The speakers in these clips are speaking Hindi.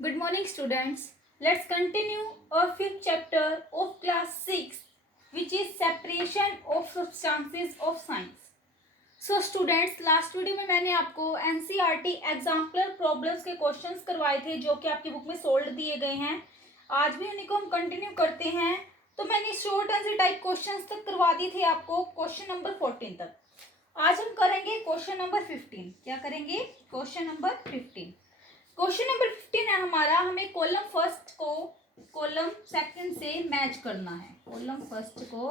Good morning, students. Let's continue our fifth chapter of class 6, which is separation of substances of science. So students, last video में मैंने आपको एनसीईआरटी एग्जाम्पलर प्रॉब्लम्स के क्वेश्चंस करवाए थे जो कि आपकी बुक में सोल्व दिए गए हैं. आज भी उन्हीं को हम कंटिन्यू करते हैं. तो मैंने शॉर्ट आंसर टाइप क्वेश्चंस तक करवा दिए थे आपको, क्वेश्चन नंबर 14 तक. आज हम करेंगे क्वेश्चन नंबर 15. क्या करेंगे? Question number 15. क्वेश्चन नंबर 15 है हमारा. हमें कॉलम फर्स्ट को कॉलम सेकंड से मैच करना है. कॉलम फर्स्ट को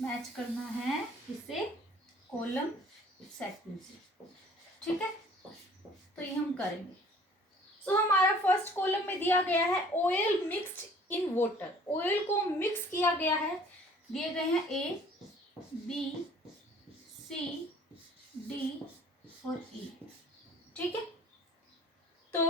मैच करना है इससे कॉलम सेकंड से. ठीक है, तो ये हम करेंगे. सो हमारा फर्स्ट कॉलम में दिया गया है oil mixed in water. Oil को मिक्स किया गया है. दिए गए हैं ए, बी, सी, डी और ई. ठीक है, तो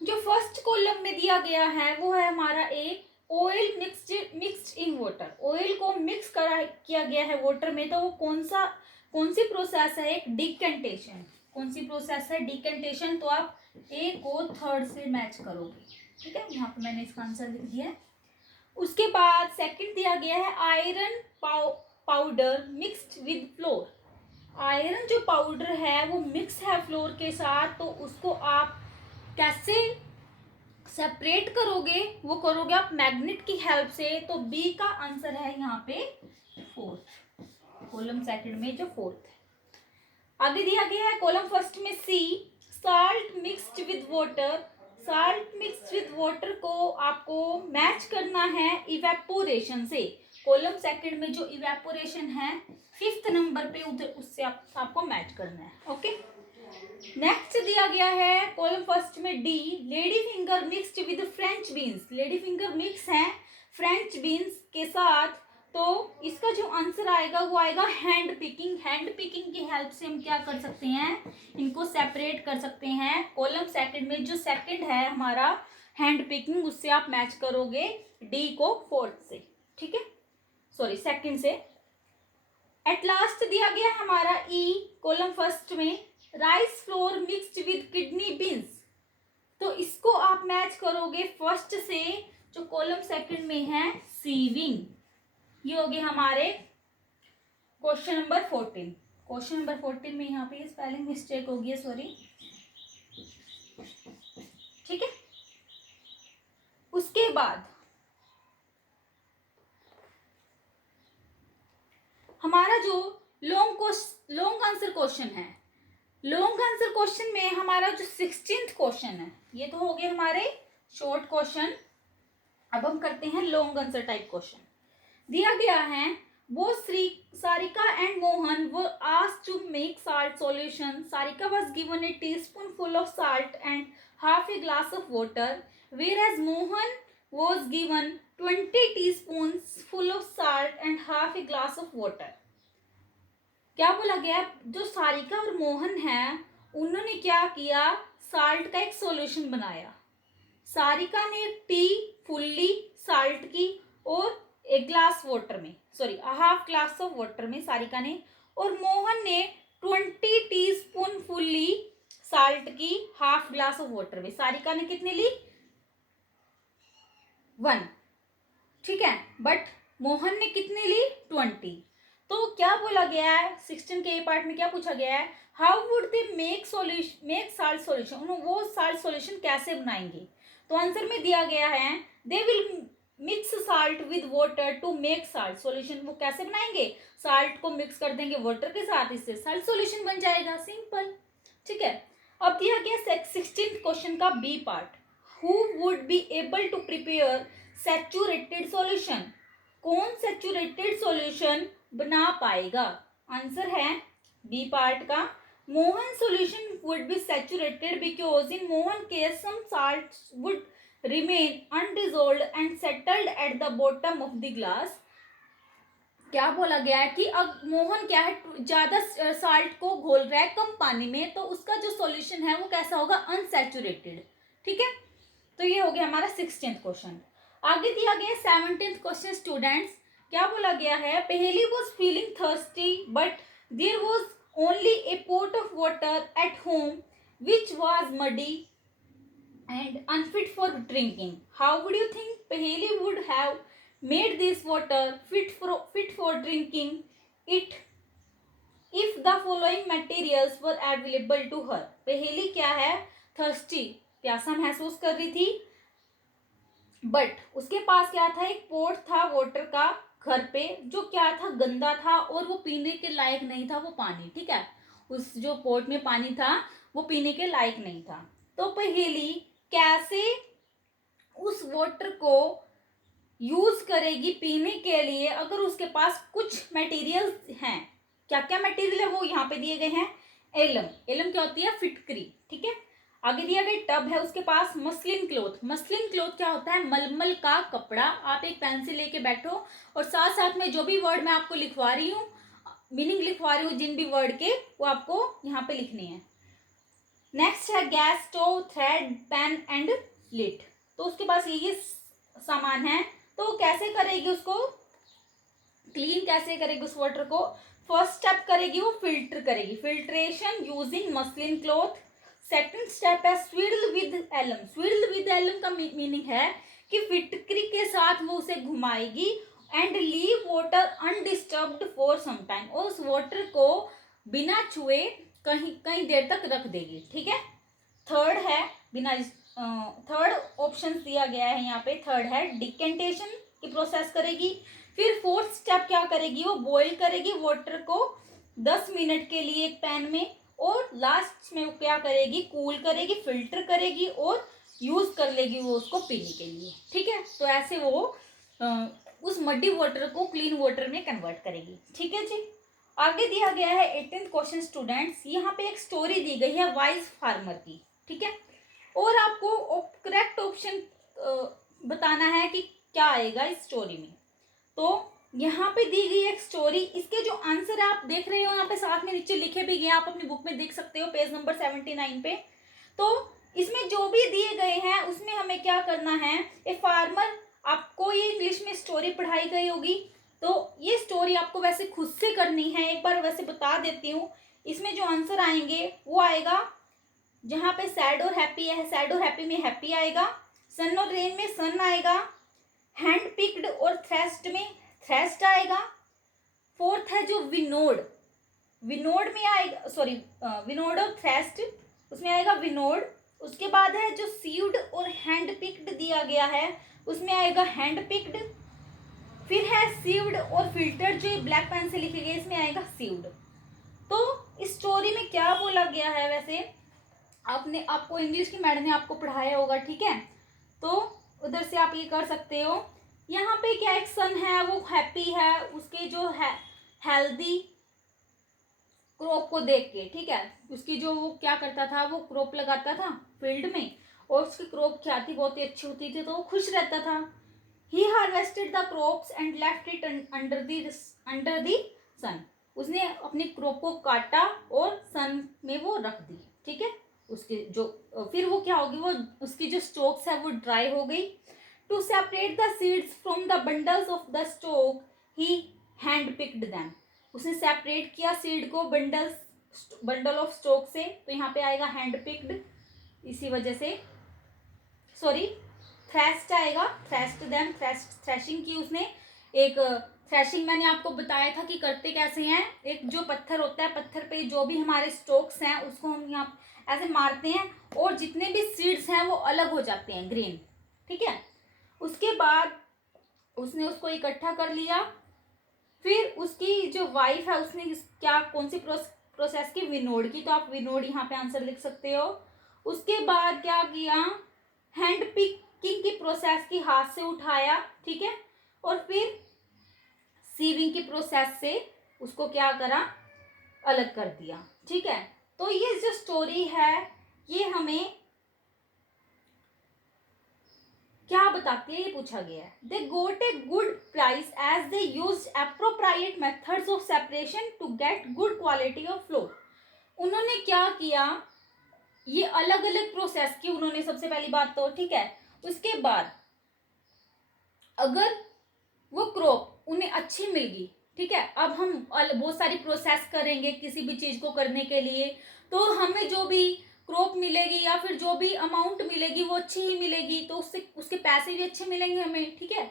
जो फर्स्ट कॉलम में दिया गया है वो है हमारा A, oil mixed in water. Oil को मिक्स किया गया है वाटर में. तो वो कौन सी प्रोसेस है? एक डिकेंटेशन. कौन सी प्रोसेस है? डिकेंटेशन. तो आप ए को थर्ड से मैच करोगे. ठीक है, यहाँ पे मैंने इसका आंसर लिख दिया है. उसके बाद सेकंड दिया गया है iron powder mixed with floor. Iron जो पाउडर है वो मिक्स है फ्लोर के साथ. तो उसको आप कैसे सेपरेट करोगे? वो करोगे आप मैग्नेट की हेल्प से. तो बी का आंसर है यहाँ पे फोर्थ, कॉलम सेकंड में जो फोर्थ है. आगे दिया गया है कॉलम फर्स्ट में C, salt mixed with water. Salt mixed with water को आपको मैच करना है इवेपोरेशन से. कॉलम सेकंड में जो इवेपोरेशन है फिफ्थ नंबर पे उधर उससे आपको मैच करना है. ओके, नेक्स्ट दिया गया है कॉलम फर्स्ट में D, lady finger mixed with French beans. Lady finger mix है फ्रेंच बीन्स के साथ. तो इसका जो आंसर आएगा वो आएगा हैंड पिकिंग. हैंड पिकिंग की हेल्प से हम क्या कर सकते हैं? इनको सेपरेट कर सकते हैं. कॉलम सेकंड में जो सेकंड है हमारा हैंड पिकिंग, उससे आप मैच करोगे डी को फोर्थ से. ठीक है, सॉरी सेकंड से. एट लास्ट दिया गया है हमारा ई, कॉलम फर्स्ट में rice flour mixed with kidney beans. तो इसको आप मैच करोगे फर्स्ट से जो कॉलम सेकंड में है सीविंग. ये हो गए हमारे क्वेश्चन नंबर 14. क्वेश्चन नंबर 14 में यहाँ पे स्पेलिंग मिस्टेक हो गई है, सॉरी. ठीक है, उसके बाद हमारा जो लॉन्ग आंसर क्वेश्चन है, लॉन्ग आंसर क्वेश्चन में हमारा जो 16th क्वेश्चन है, ये तो हो गए हमारे शॉर्ट क्वेश्चन. अब हम करते हैं लॉन्ग आंसर टाइप क्वेश्चन. दिया गया है वो Sarika and Mohan were asked to make salt solution. Sarika was given a teaspoonful of salt and half a glass of water, whereas Mohan was given 20 teaspoons full of salt and half a glass of water. क्या बोला गया? जो सारिका और मोहन है उन्होंने क्या किया? साल्ट का एक सॉल्यूशन बनाया. सारिका ने टी फुल्ली साल्ट की और एक ग्लास वाटर में, sorry half glass of water में सारिका ने, और मोहन ने 20 टीस्पून फुल्ली साल्ट की हाफ ग्लास ऑफ वाटर में. सारिका ने कितने ली? 1. ठीक है, बट मोहन ने कितने ली? 20. तो क्या बोला गया है 16 के पार्ट में? क्या पूछा गया है? How would they make salt solution. वो साल्ट सॉल्यूशन कैसे बनाएंगे? तो आंसर में दिया गया है they will mix salt with water to make salt solution. वो कैसे बनाएंगे? साल्ट को मिक्स कर देंगे वाटर के साथ, इससे साल्ट सॉल्यूशन बन जाएगा. सिंपल. ठीक है, अब दिया गया 16th क्वेश्चन का B part. Who would be able to prepare saturated solution. कौन सैचुरेटेड सॉल्यूशन बना पाएगा? आंसर है बी पार्ट का Mohan solution would be saturated because in Mohan case some salt would remain undissolved and settled at the bottom of the glass. क्या बोला गया है कि अब मोहन क्या है, ज्यादा साल्ट को घोल रहा है कम पानी में, तो उसका जो सॉल्यूशन है वो कैसा होगा? अनसैचुरेटेड. ठीक है, तो ये हो गया हमारा 16th क्वेश्चन. आगे दिया गया 17th क्वेश्चन. स्टूडेंट्स, क्या बोला गया है? Paheli was feeling thirsty but there was only a pot of water at home which was muddy. and unfit for drinking. How would you think Paheli would have made this water fit for drinking it if the following materials were available to her? पहेली क्या है? थर्स्टी, प्यासा महसूस कर रही थी, बट उसके पास क्या था? एक पोट था वाटर का घर पे, जो क्या था? गंदा था और वो पीने के लायक नहीं था वो पानी, ठीक है? उस जो पोट में पानी था वो पीने के लायक नहीं था। तो पहेली कैसे उस वाटर को यूज करेगी पीने के लिए अगर उसके पास कुछ मटेरियल्स हैं? क्या क्या मटेरियल है वो यहाँ पे दिए गए हैं। एलम, एलम क्या होती है? फिटकरी, ठीक है। आगे दिया गया टब है, उसके पास मसलिन क्लोथ, मसलिन क्लोथ क्या होता है? मलमल का कपड़ा। आप एक पेंसिल लेके बैठो और साथ साथ में जो भी वर्ड मैं आपको लिखवा रही हूँ, मीनिंग लिखवा रही हूँ जिन भी वर्ड के, वो आपको यहाँ पे लिखने हैं। नेक्स्ट है gas stove, thread, pen and slit. तो उसके पास ये सामान है, तो वो कैसे करेगी उसको क्लीन, कैसे करेगी उस वाटर को? फर्स्ट स्टेप करेगी वो फिल्टर करेगी, filtration using muslin cloth. Second step है swirl with alum. Swirl with alum का मीनिंग है कि फिटकरी के साथ वो उसे घुमाएगी and leave water undisturbed for some time, और उस वाटर को बिना छुए कहीं देर तक रख देगी, ठीक है। थर्ड है बिना थर्ड ऑप्शन दिया गया है यहाँ पे, थर्ड है डिकेंटेशन की प्रोसेस करेगी। फिर फोर्थ स्टेप क्या करेगी? वो बॉईल करेगी वाटर को 10 मिनट के लिए एक पैन में, और लास्ट में वो क्या करेगी? कूल करेगी, फिल्टर करेगी और यूज कर लेगी वो उसको पीने के लिए, ठीक है। तो ऐसे वो उस मड्डी वाटर को क्लीन वाटर में कन्वर्ट करेगी, ठीक है जी। आगे दिया गया है 18th क्वेश्चन स्टूडेंट्स। यहाँ पे एक स्टोरी दी गई है वाइज फार्मर की, ठीक है, और आपको करेक्ट ऑप्शन बताना है कि क्या आएगा इस स्टोरी में। तो यहाँ पे दी गई एक स्टोरी, इसके जो आंसर आप देख रहे हो यहाँ पे साथ में नीचे लिखे भी गए, आप अपनी बुक में देख सकते हो पेज नंबर 79 पे। तो इसमें जो भी दिए गए हैं उसमें हमें क्या करना है? ए फार्मर, आपको ये इंग्लिश में स्टोरी पढ़ाई गई होगी, तो ये स्टोरी आपको वैसे खुद से करनी है। एक बार वैसे बता देती हूँ, इसमें जो आंसर आएंगे वो आएगा, जहाँ पे सैड और हैप्पी है, सैड और हैप्पी में हैप्पी आएगा, सन और रेन में सन आएगा, हैंड पिक्ड और थ्रेस्ड में थ्रेस्ड आएगा। फोर्थ है जो विनोड, विनोड में आएगा, सॉरी विनोड और थ्रेस्ड, उसमें आएगा विनोड। उसके बाद है जो सीव्ड और हैंड पिक्ड दिया गया है, उसमें आएगा हैंड पिक्ड। फिर है सीव्ड और फिल्टर्ड, जो ब्लैक पेन से लिखे गए, इसमें आएगा सीव्ड। तो इस स्टोरी में क्या बोला गया है? वैसे आपको इंग्लिश की मैडम ने आपको पढ़ाया होगा, ठीक है, तो उधर से आप ये कर सकते हो। यहाँ पे क्या एक सन है, वो हैप्पी है उसके जो है हेल्दी क्रॉप को देख के, ठीक है। उसकी जो वो क्या करता था, वो क्रॉप लगाता था फील्ड में, और उसकी क्रॉप क्या थी? बहुत ही अच्छी होती थी, तो वो खुश रहता था। He harvested the crops and left it under the sun. उसने अपनी क्रॉप को काटा और सन में वो रख दी, ठीक है। उसके जो फिर वो क्या होगी, वो उसकी जो स्टोक्स है वो ड्राई हो गई। To separate the seeds from the bundles of the stalk he hand picked them. उसने सेपरेट किया सीड को बंडल ऑफ स्टोक से, तो यहाँ पे आएगा हैंड पिक्ड, इसी वजह से, सॉरी थ्रेस्ड आएगा, थ्रेस्ड देम, थ्रेशिंग की उसने। एक थ्रेशिंग मैंने आपको बताया था कि करते कैसे हैं। एक जो पत्थर होता है, पत्थर पे जो भी हमारे स्टोक्स हैं उसको हम यहाँ ऐसे मारते हैं, और जितने भी सीड्स हैं वो अलग हो जाते हैं, ग्रीन, ठीक है। उसके बाद उसने उसको इकट्ठा कर लिया। फिर उसकी जो वाइफ है उसने क्या कौन सी प्रोसेस की? विनोड की, तो आप विनोड यहाँ पे आंसर लिख सकते हो। उसके बाद क्या किया? हैंड पिकिंग की प्रोसेस की, हाथ से उठाया, ठीक है, और फिर सीविंग की प्रोसेस से उसको क्या करा? अलग कर दिया, ठीक है। तो ये जो स्टोरी है ये हमें क्या बताती है? ये पूछा गया है। They got a good price as they use appropriate methods of separation to get good quality of flour. उन्होंने क्या किया? ये अलग अलग प्रोसेस की उन्होंने, सबसे पहली बात तो, ठीक है। उसके बाद अगर वो क्रॉप उन्हें अच्छी मिल गई, ठीक है, अब हम बहुत सारी प्रोसेस करेंगे किसी भी चीज को करने के लिए, तो हमें जो भी क्रॉप मिलेगी या फिर जो भी अमाउंट मिलेगी वो अच्छी ही मिलेगी, तो उससे उसके पैसे भी अच्छे मिलेंगे हमें, ठीक है।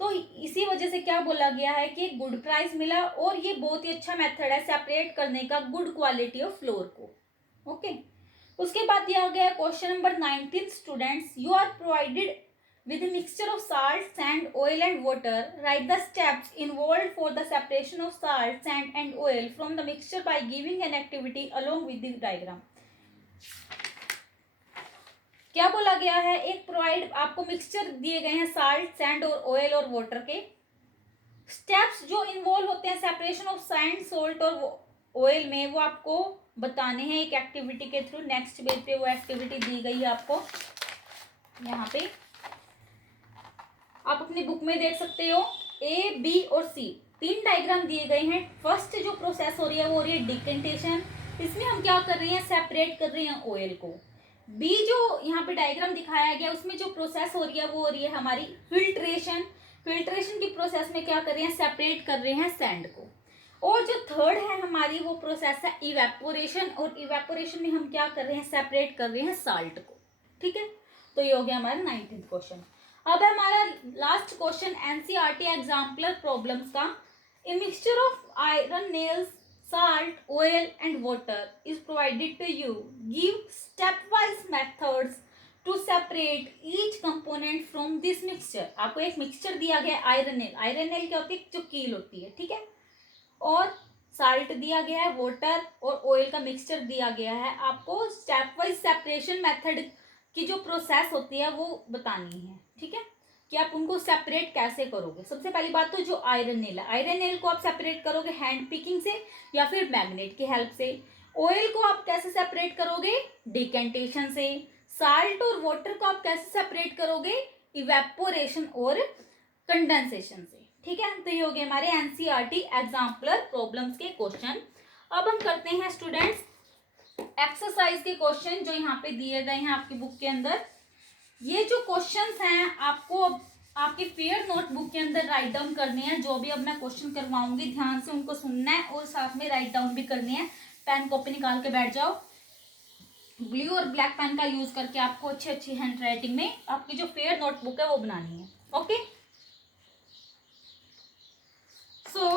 तो इसी वजह से क्या बोला गया है कि गुड प्राइस मिला, और ये बहुत ही अच्छा मेथड है सेपरेट करने का गुड क्वालिटी ऑफ फ्लोर को। ओके, उसके बाद दिया गया question number 19 students, you are provided with a mixture of salt, sand, oil and water. Write the steps involved for the separation of salt, sand and oil from the mixture by giving an activity along with the diagram. क्या बोला गया है, एक प्रोवाइड आपको मिक्सचर दिए गए हैं साल्ट, सैंड और ऑयल और वाटर के। स्टेप्स जो इन्वॉल्व होते हैं सेपरेशन ऑफ सैंड, सॉल्ट और ऑयल में, वो आपको बताने हैं एक एक्टिविटी के थ्रू। नेक्स्ट पेज पे वो एक्टिविटी दी गई है आपको, यहाँ पे आप अपनी बुक में देख सकते हो। ए, बी और सी तीन डायग्राम दिए गए हैं। फर्स्ट जो प्रोसेस हो रही है वो हो रही है डिकेंटेशन। इसमें हम क्या कर रहे हैं, सेपरेट कर रहे हैं ऑयल को। बी जो यहाँ पे डायग्राम दिखाया गया उसमें जो प्रोसेस हो रही है वो हो रही है हमारी फिल्ट्रेशन। फिल्ट्रेशन की प्रोसेस में क्या कर रहे हैं, सेपरेट कर रहे हैं सैंड को। और जो थर्ड है हमारी वो प्रोसेस है इवेपोरेशन, और इवेपोरेशन में हम क्या कर रहे हैं, सेपरेट कर रहे हैं साल्ट को, ठीक है। तो ये हो गया हमारा 19th क्वेश्चन। अब है हमारा last question NCERT exemplar problems का। A mixture of iron nails, salt, oil and water is provided to you. Give stepwise methods to separate each component from this mixture. आपको एक मिक्सचर दिया गया है आयरन नेल। आयरन नेल क्या होती है, जो कील होती है, ठीक है। और साल्ट दिया गया है, वाटर और ऑयल का मिक्सचर दिया गया है। आपको स्टेप वाइज सेपरेशन मेथड की जो प्रोसेस होती है वो बतानी है, ठीक है, कि आप उनको सेपरेट कैसे करोगे। सबसे पहली बात तो जो आयरन नेल है, आयरन नेल को आप सेपरेट करोगे हैंड पिकिंग से या फिर मैग्नेट की हेल्प से। ऑयल को आप कैसे सेपरेट करोगे, डिकेंटेशन से। साल्ट और वाटर को आप कैसे सेपरेट करोगे, इवेपोरेशन और कंडेंसेशन से, ठीक है। तो ये हो गए हमारे एनसीईआरटी एग्जाम्पलर प्रॉब्लम्स के क्वेश्चन। अब हम करते हैं स्टूडेंट्स एक्सरसाइज के क्वेश्चन जो यहाँ पे दिए गए हैं आपकी बुक के अंदर। ये जो क्वेश्चंस हैं आपको आपकी फेयर नोटबुक के अंदर राइट डाउन करने हैं। जो भी अब मैं क्वेश्चन करवाऊंगी ध्यान से उनको सुनना है और साथ में राइट डाउन भी करने हैं। पेन कॉपी निकाल के बैठ जाओ। ब्लू और ब्लैक पेन का यूज करके आपको अच्छी अच्छी हैंड राइटिंग में आपकी जो फेयर नोटबुक है वो बनानी है। ओके, सो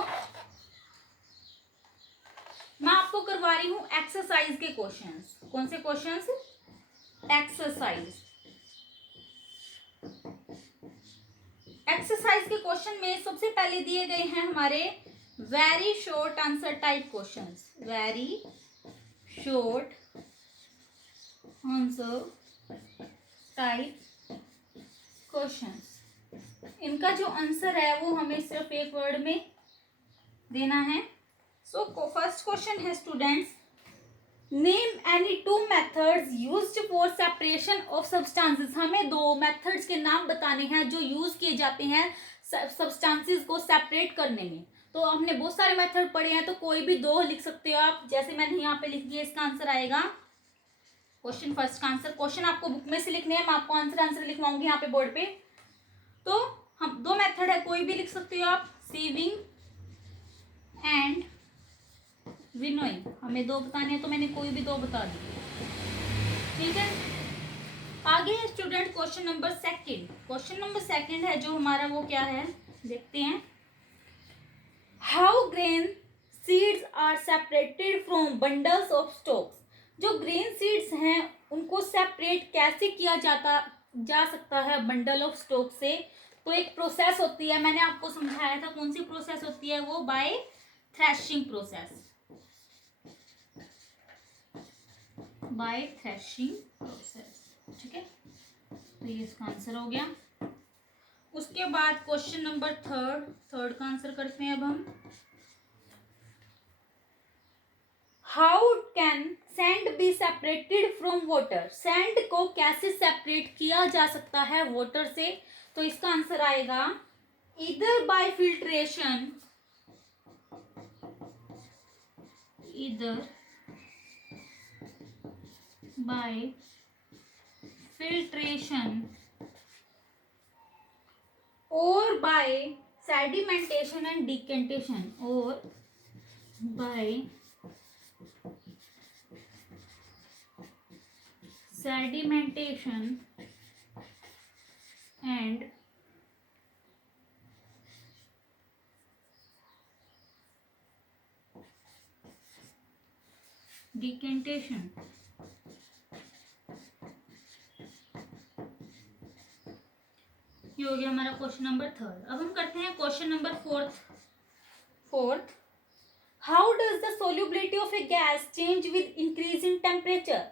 मैं आपको करवा रही हूं एक्सरसाइज के क्वेश्चंस। कौन से क्वेश्चंस, एक्सरसाइज। एक्सरसाइज के क्वेश्चन में सबसे पहले दिए गए हैं हमारे very short answer type questions. Very short answer type questions. इनका जो आंसर है वो हमें सिर्फ एक वर्ड में देना है। सो फर्स्ट क्वेश्चन है students, name any two methods used for separation of substances. हमें दो मेथड्स के नाम बताने हैं जो यूज किए जाते हैं सब्सटेंसेस को सेपरेट करने में। तो हमने बहुत सारे मेथड पढ़े हैं, तो कोई भी दो लिख सकते हो आप। जैसे मैंने यहाँ पे लिख दिया, इसका आंसर आएगा क्वेश्चन फर्स्ट का आंसर। क्वेश्चन आपको बुक में से लिखने हैं, मैं आपको आंसर लिखवाऊंगी यहाँ पे बोर्ड पे। तो हम दो मेथड है, कोई भी लिख सकते हो आप, सीविंग एंड विनोइंग। हमें दो बताने हैं तो मैंने कोई भी दो बता दी, ठीक है। आगे है student question number second. Question number second है जो हमारा वो क्या है, देखते हैं। How grain seeds are separated from bundles of stalks. जो ग्रेन सीड्स हैं उनको सेपरेट कैसे किया जा सकता है बंडल ऑफ स्टॉक से। तो एक प्रोसेस होती है, मैंने आपको समझाया था कौन सी प्रोसेस होती है वो, by threshing process. By threshing process, ठीक है। तो ये इसका आंसर हो गया। उसके बाद क्वेश्चन नंबर थर्ड का आंसर करते हैं अब हम। How can sand be separated from water. Sand को कैसे सेपरेट किया जा सकता है वाटर से। तो इसका आंसर आएगा इधर बाय फिल्ट्रेशन, इधर by filtration or by sedimentation and decantation, or by sedimentation and decantation. ये हो गया हमारा क्वेश्चन नंबर 3। अब हम करते हैं question number 4। How does the solubility of A gas change with increase in temperature.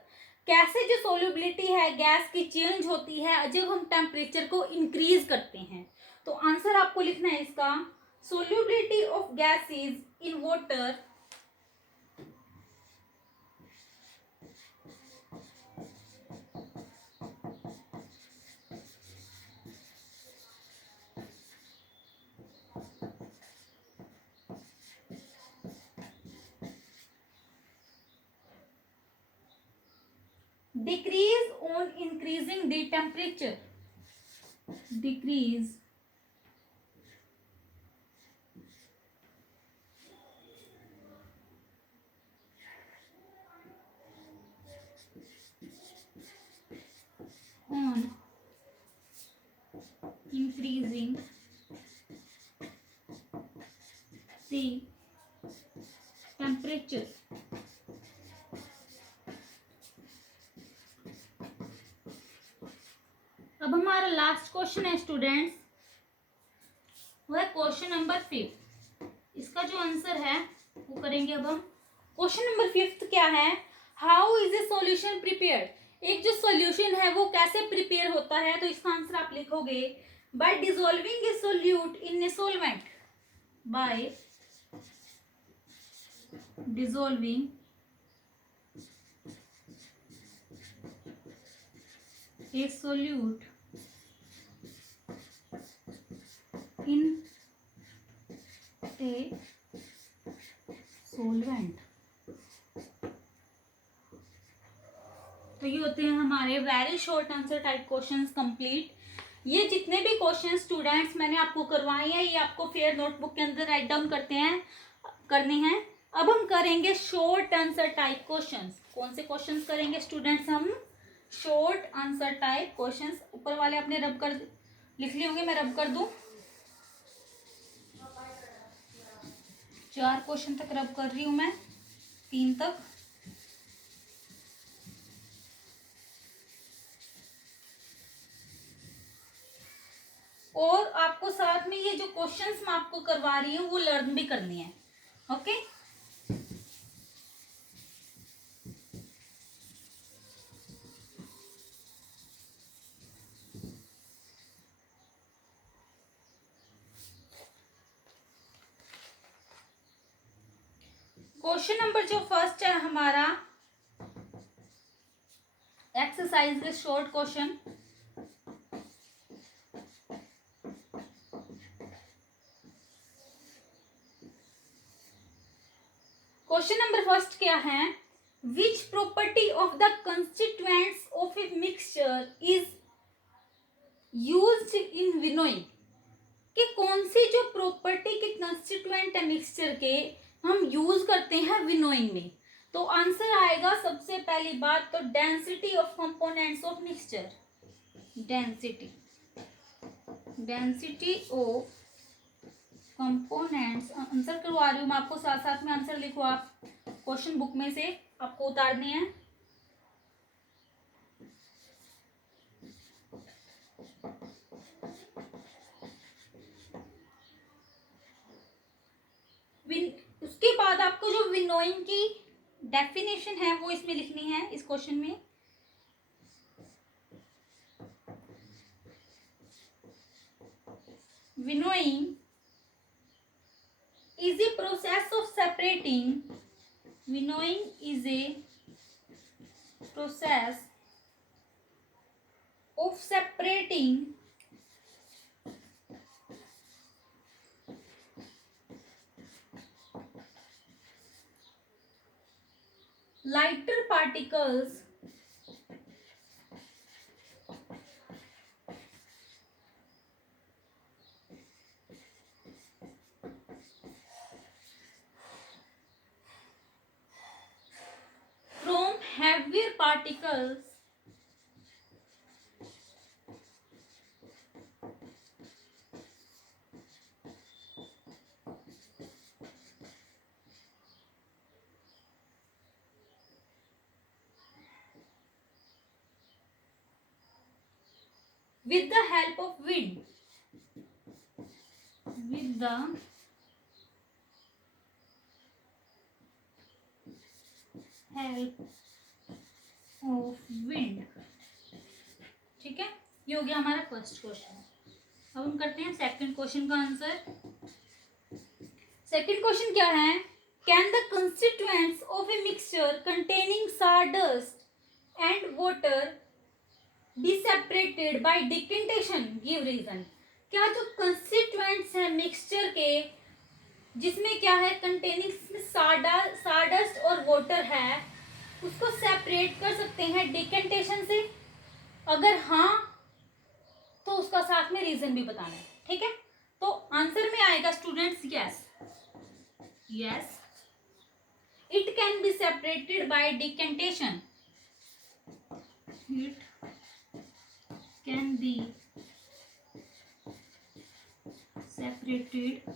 कैसे जो सोल्यूबिलिटी है गैस की चेंज होती है जब हम टेम्परेचर को इंक्रीज करते हैं। तो आंसर आपको लिखना है इसका, solubility of gases in water decrease on increasing the temperature. Decrease on increasing the temperature. अब हमारा लास्ट क्वेश्चन है स्टूडेंट्स, वो है क्वेश्चन नंबर 5। इसका जो आंसर है वो करेंगे अब हम। क्वेश्चन नंबर 5 क्या है, how is a solution prepared. एक जो सॉल्यूशन है वो कैसे प्रिपेयर होता है, तो इसका आंसर आप लिखोगे bye dissolving A solute in a solvent. Bye dissolving a solute in a solvent। तो ये होते हैं हमारे very short answer type questions complete. ये जितने भी क्वेश्चन स्टूडेंट्स मैंने आपको करवाए हैं ये आपको फेयर नोटबुक के अंदर राइट डाउन करने हैं। अब हम करेंगे शॉर्ट आंसर टाइप क्वेश्चंस। कौन से क्वेश्चंस करेंगे स्टूडेंट्स हम, शॉर्ट आंसर टाइप क्वेश्चंस। ऊपर वाले आपने रब कर लिख लिए होंगे, मैं रब कर दूं। 4 क्वेश्चन तक रब कर रही हूं मैं, 3 तक। और आपको साथ में ये जो क्वेश्चंस मैं आपको करवा रही हूँ वो लर्न भी करनी है। ओके, क्वेश्चन नंबर जो फर्स्ट है हमारा exercise with short question. Question number first क्या है, which property of the constituents of a mixture is used in winnowing. कि कौन सी जो प्रॉपर्टी के कंस्टिट्यूएंट है मिक्सचर के हम यूज करते हैं विनोइंग में। तो आंसर आएगा सबसे पहली बात तो density of components of mixture. Density of components. Answer करवा रही हूँ मैं आपको, साथ साथ में आंसर लिखो आप, क्वेश्चन बुक में से आपको उतारने हैं। उसके बाद आपको जो विनोइंग की डेफिनेशन है वो इसमें लिखनी है इस क्वेश्चन में। Winnowing is a process of separating. Winnowing is a process of separating lighter particles from heavier particles with the help of wind, with the help of wind। ठीक है, ये हो गया हमारा फर्स्ट क्वेश्चन। अब हम करते हैं सेकंड क्वेश्चन का आंसर। सेकंड क्वेश्चन क्या है? Can the constituents of a mixture containing sawdust and water be separated by decantation, give reason. क्या जो कंस्टिट्यूएंट्स हैं मिक्सचर के, जिसमें क्या है कंटेनिंग साडस्ट और वाटर है, उसको सेपरेट कर सकते हैं डिकेंटेशन से? अगर हाँ तो उसका साथ में रीजन भी बताना है। ठीक है, तो आंसर में आएगा students yes, yes it can be separated by decantation, it can be separated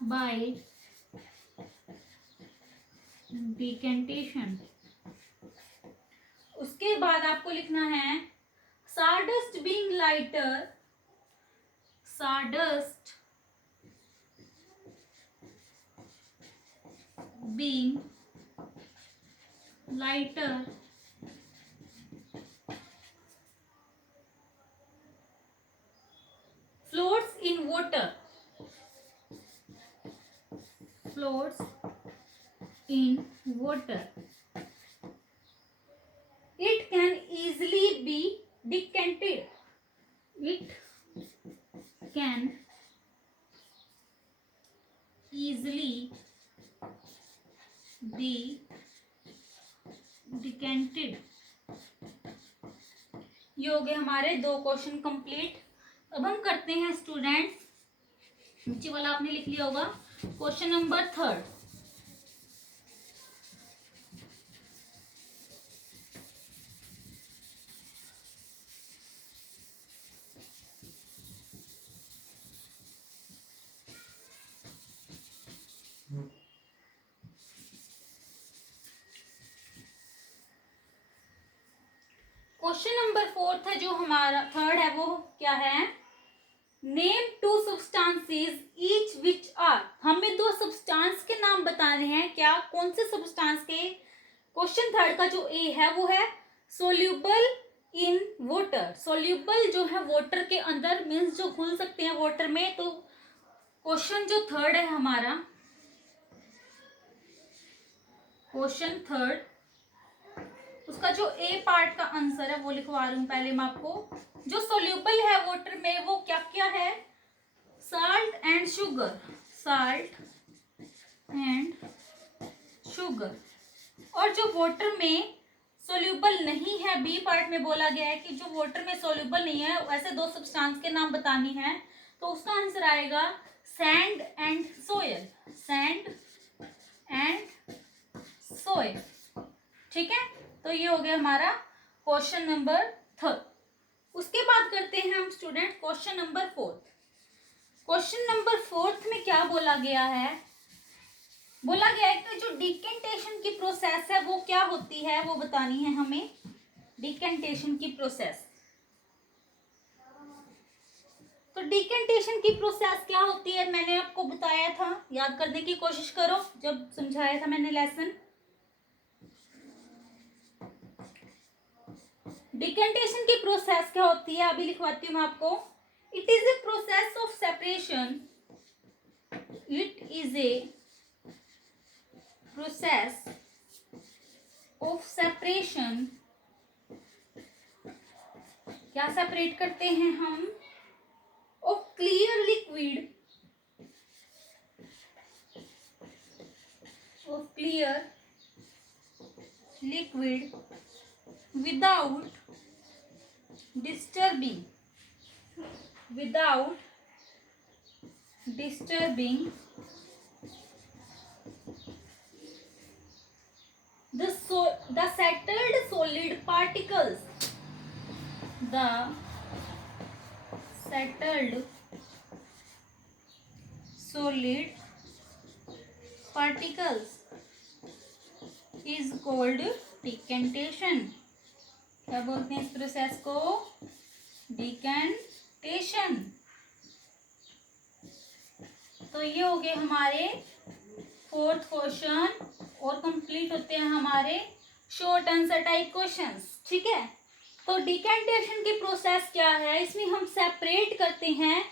by decantation। उसके बाद आपको लिखना है sawdust being lighter, sawdust being lighter floats in water, floats in water, it can easily be decanted, it can easily be decanted। ये हो गए हमारे दो क्वेश्चन कंप्लीट। अब हम करते हैं स्टूडेंट्स, नीचे वाला आपने लिख लिया होगा, question number third. Question number fourth है, जो हमारा थर्ड है वो क्या है? Name two substances each which are. हमें दो सब्सटेंस के नाम बताने हैं। क्या, कौन से सब्सटेंस के? क्वेश्चन थर्ड का जो ए है वो है सोल्यूबल इन वाटर। सोल्यूबल जो है वाटर के अंदर, मीन्स जो घुल सकते हैं वाटर में। तो क्वेश्चन जो थर्ड है हमारा, क्वेश्चन थर्ड, उसका जो ए पार्ट का आंसर है वो लिखवा रही हूं पहले मैं आपको। जो सोल्यूबल है वाटर में वो क्या क्या है? Salt and sugar, salt and sugar. और जो वाटर में सोल्यूबल नहीं है, बी पार्ट में बोला गया है कि जो वाटर में सोल्यूबल नहीं है, ऐसे दो सब्सटेंस के नाम बतानी है। तो उसका आंसर आएगा sand and soil, sand and soil. ठीक है, तो ये हो गया हमारा क्वेश्चन नंबर थर्ड। उसके बाद करते हैं हम student question number fourth. Question number fourth में क्या बोला गया है? बोला गया है कि जो डिकेंटेशन की प्रोसेस है वो क्या होती है, वो बतानी है हमें। डिकेंटेशन की प्रोसेस, तो डिकेंटेशन की प्रोसेस क्या होती है मैंने आपको बताया था, याद करने की कोशिश करो जब समझाया था मैंने लेसन। डिकेंटेशन की प्रोसेस क्या होती है अभी लिखवाती हूँ मैं आपको। It is a process of separation, it is a process of separation. क्या सेपरेट करते हैं हम? Of clear liquid, of clear liquid without disturbing, without disturbing the settled solid particles, the settled solid particles is called decantation। क्या बोलते हैं इस प्रोसेस को? डिकेंटेशन। तो ये हो गए हमारे फोर्थ क्वेश्चन और कंप्लीट होते हैं हमारे शॉर्ट आंसर टाइप क्वेश्चंस। ठीक है, तो डिकेंटेशन की प्रोसेस क्या है, इसमें हम सेपरेट करते हैं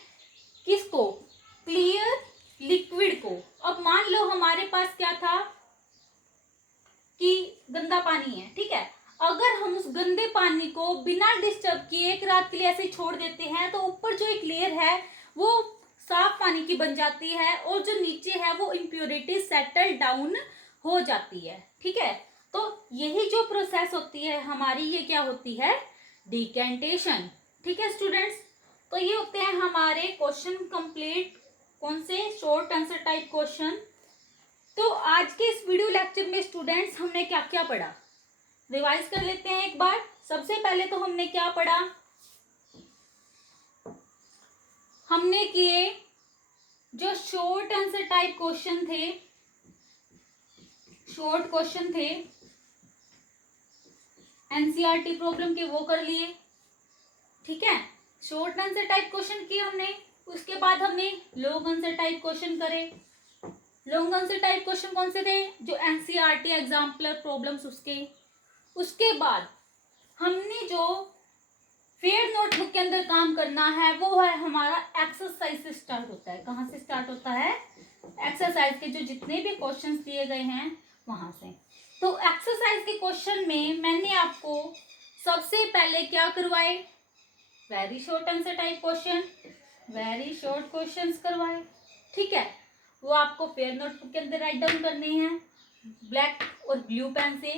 किसको, क्लियर लिक्विड को। अब मान लो हमारे पास क्या था कि गंदा पानी है, ठीक है, अगर हम उस गंदे पानी को बिना डिस्टर्ब किए एक रात के लिए ऐसे छोड़ देते हैं तो ऊपर जो एक लेयर है वो साफ पानी की बन जाती है और जो नीचे है वो इम्प्योरिटी सेटल डाउन हो जाती है। ठीक है, तो यही जो प्रोसेस होती है हमारी, ये क्या होती है, डिकेंटेशन। ठीक है स्टूडेंट्स, तो ये होते हैं हमारे क्वेश्चन कंप्लीट, कौन से, शॉर्ट आंसर टाइप क्वेश्चन। तो आज के इस वीडियो लेक्चर में स्टूडेंट्स हमने क्या क्या पढ़ा, रिवाइज कर लेते हैं एक बार। सबसे पहले तो हमने क्या पढ़ा, हमने किए जो शॉर्ट आंसर टाइप क्वेश्चन थे, शॉर्ट क्वेश्चन थे एनसीईआरटी प्रॉब्लम के, वो कर लिए। ठीक है, शॉर्ट आंसर टाइप क्वेश्चन किए हमने, उसके बाद हमने लॉन्ग आंसर टाइप क्वेश्चन करे। लॉन्ग आंसर टाइप क्वेश्चन कौन से थे, जो एनसीईआरटी एग्जाम्पलर प्रॉब्लम्स उसके बाद हमने जो फेयर नोटबुक के अंदर काम करना है वो है हमारा एक्सरसाइज से स्टार्ट होता है। कहाँ से स्टार्ट होता है, एक्सरसाइज के जो जितने भी क्वेश्चंस दिए गए हैं वहां से। तो एक्सरसाइज के क्वेश्चन में मैंने आपको सबसे पहले क्या करवाए, very short answer type question, very short questions करवाए। ठीक है, वो आपको फेयर नोटबुक के अंदर राइट डाउन करने हैं, ब्लैक और ब्लू पेन से,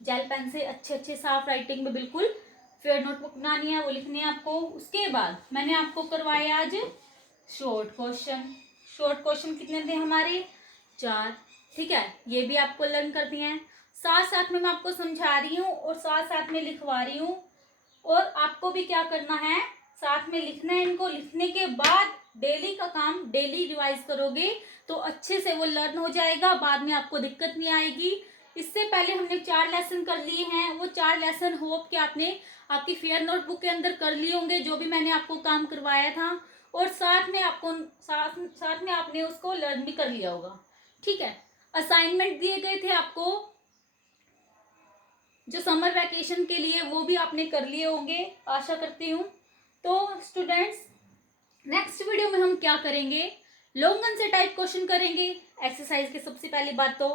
जेल पेन से अच्छे अच्छे साफ राइटिंग में बिल्कुल फेयर नोटबुक बनानी है, वो लिखनी है आपको। उसके बाद मैंने आपको करवाया आज शॉर्ट क्वेश्चन। शॉर्ट क्वेश्चन कितने थे हमारे, 4। ठीक है, ये भी आपको लर्न कर दिए हैं, साथ साथ में मैं आपको समझा रही हूँ और साथ साथ में लिखवा रही हूँ। और आपको भी क्या करना है, साथ में लिखना है। इनको लिखने के बाद डेली का काम, डेली रिवाइज करोगे तो अच्छे से वो लर्न हो जाएगा, बाद में आपको दिक्कत नहीं आएगी। इससे पहले हमने 4 लेसन कर लिए हैं, वो 4 लेसन होप कि आपने आपकी फेयर नोटबुक के अंदर कर लिए होंगे, जो भी मैंने आपको काम करवाया था, और साथ में आपको साथ में आपने उसको लर्न भी कर लिया होगा। ठीक है, असाइनमेंट दिए गए थे आपको जो समर वैकेशन के लिए, वो भी आपने कर लिए होंगे आशा करती हूँ। तो स्टूडेंट्स, नेक्स्ट वीडियो में हम क्या करेंगे, लॉन्ग आंसर टाइप क्वेश्चन करेंगे एक्सरसाइज के सबसे पहली बात। तो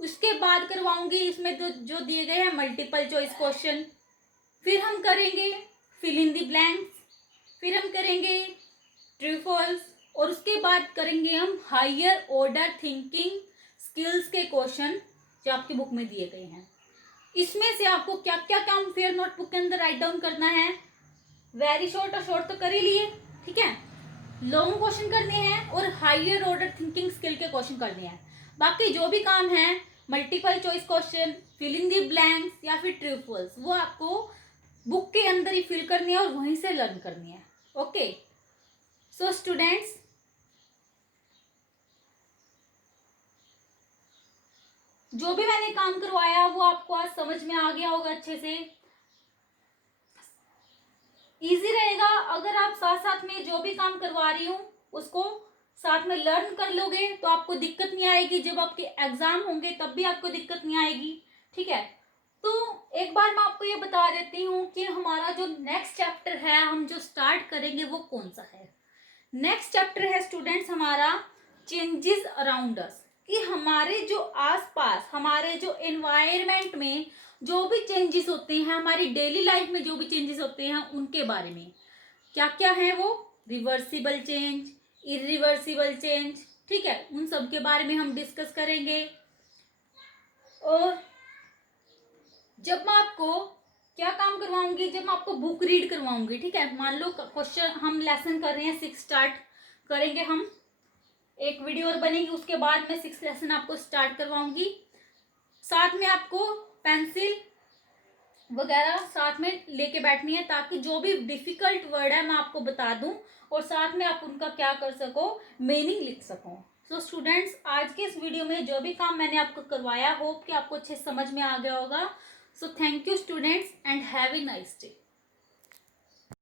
उसके बाद करवाऊंगी इसमें जो दिए गए हैं मल्टीपल चॉइस क्वेश्चन, फिर हम करेंगे फिल इन द ब्लैंक्स, फिर हम करेंगे ट्रू फॉल्स, और उसके बाद करेंगे हम हायर ऑर्डर थिंकिंग स्किल्स के क्वेश्चन जो आपकी बुक में दिए गए हैं। इसमें से आपको क्या क्या काम फेयर नोटबुक के अंदर राइट डाउन करना है, वेरी शॉर्ट और शॉर्ट तो कर ही लिए। ठीक है, लॉन्ग क्वेश्चन करने हैं और हायर ऑर्डर थिंकिंग स्किल के क्वेश्चन करने हैं। बाकी जो भी काम है, multiple choice question, fill in the blanks या फिर ट्रू फॉल्स, वो आपको बुक के अंदर ही फिल करनी है और वहीं से लर्न करनी है। ओके, सो स्टूडेंट्स, जो भी मैंने काम करवाया वो आपको आज समझ में आ गया होगा अच्छे से। इजी रहेगा अगर आप साथ साथ में जो भी काम करवा रही हूँ उसको साथ में लर्न कर लोगे तो आपको दिक्कत नहीं आएगी, जब आपके एग्जाम होंगे तब भी आपको दिक्कत नहीं आएगी। ठीक है, तो एक बार मैं आपको ये बता देती हूँ कि हमारा जो नेक्स्ट चैप्टर है, हम जो स्टार्ट करेंगे वो कौन सा है। नेक्स्ट चैप्टर है स्टूडेंट्स हमारा चेंजेस अराउंड अस, कि हमारे जो आसपास, हमारे जो एनवायरनमेंट में जो भी चेंजेस होते हैं, हमारी डेली लाइफ में जो भी चेंजेस होते हैं उनके बारे में क्या क्या है वो, रिवर्सिबल चेंज, इरिवर्सिबल चेंज। ठीक है, उन सब के बारे में हम डिस्कस करेंगे। और जब मैं आपको क्या काम करवाऊंगी, जब मैं आपको बुक रीड करवाऊंगी, ठीक है, मान लो क्वेश्चन हम लेसन कर रहे हैं 6 स्टार्ट करेंगे, हम एक वीडियो और बनेगी, उसके बाद मैं 6 लेसन आपको स्टार्ट करवाऊंगी। साथ में आपको पेंसिल वगैरह साथ में लेके बैठनी है, ताकि जो भी डिफिकल्ट वर्ड है मैं आपको बता दूं और साथ में आप उनका क्या कर सको, मीनिंग लिख सको। सो स्टूडेंट्स, आज के इस वीडियो में जो भी काम मैंने आपको करवाया, होप कि आपको अच्छे समझ में आ गया होगा। So thank you students and have a nice day.